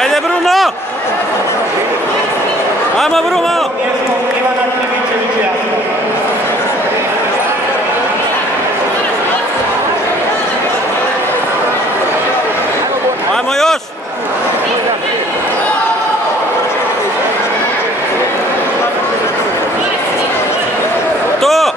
Ajde Bruno! Ajmo Bruno! Ajmo još! To!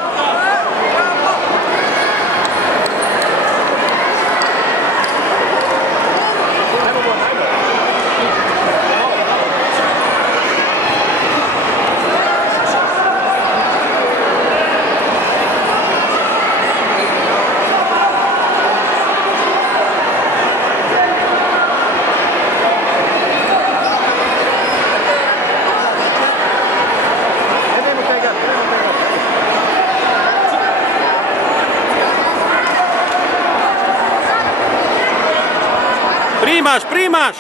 Primaš, primaš!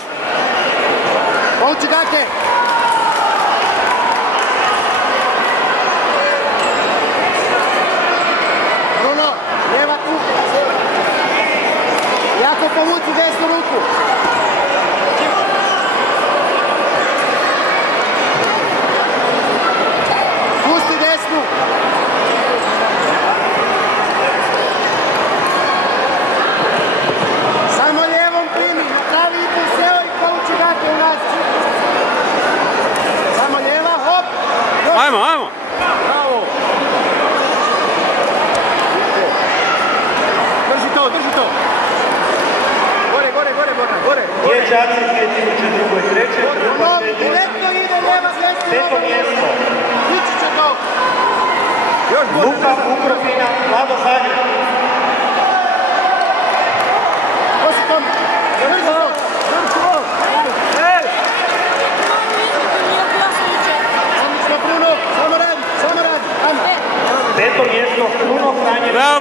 Povuči gake! Bruno, lijeva ruka. Jako povuci desnu ruku. Pusti desnu. Samo lijevom primi, napravi i seo i povuči gake u nas. Samo lijeva, hop. Ajmo, ajmo! Bravo. Drži to, drži to. Gore, gore, gore, gore. Dječaci 2002. Ono, direktno ide lijeva s desni. Peto mjesto. Ići će to. Još gore. Luka Ukropina, Vlado Zagreb. Osi tom. Drži to. Drži to. Ej! Odlično Bruno, samo radi, samo radi. Ajmo. Peto mjesto, Bruno Franjević. Bravo